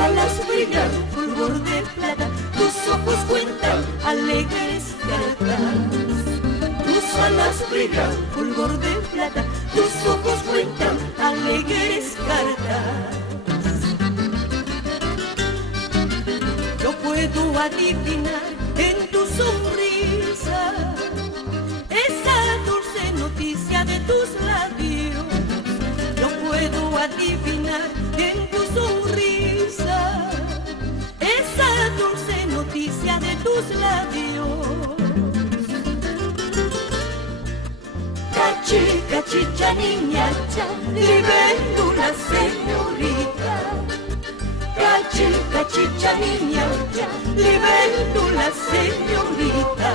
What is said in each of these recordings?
alas brillan, fulgor de plata, tus ojos cuentan alegres cartas. Tus alas brillan, fulgor de plata, tus ojos cuentan alegres cartas. Yo puedo adivinar en tu sonrisa esa dulce noticia de tus labios. Yo puedo adivinar en tu sonrisa esa dulce noticia de tus labios. Cachi, cachicha, niñacha, libélula, señorita. Cachi, cachicha, niñacha, libélula, señorita.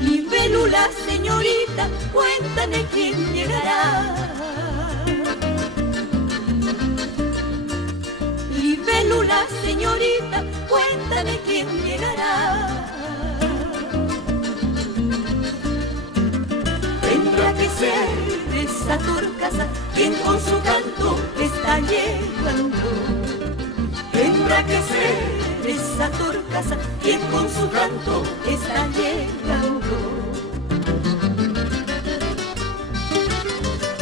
Libélula, señorita, cuéntame quién llegará. Libélula, señorita, cuéntame quién llegará. Tendrá que ser esa torcaza quien con su canto está llegando. Tendrá que ser esa torcaza quien con su canto está llegando.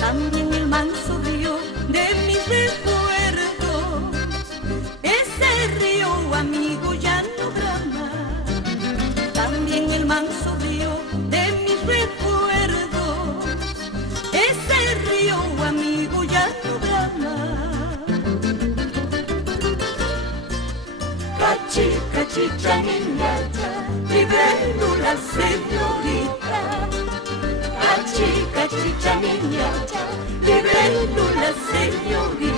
También el manso río de mis recuerdos, ese río amigo ya no brama. También el manso río de mis recuerdos, ese río amigo ya no brama. Cachi, cachicha, niñacha, libélula, señorita. Cachi, cachicha, niñacha, libélula, señorita.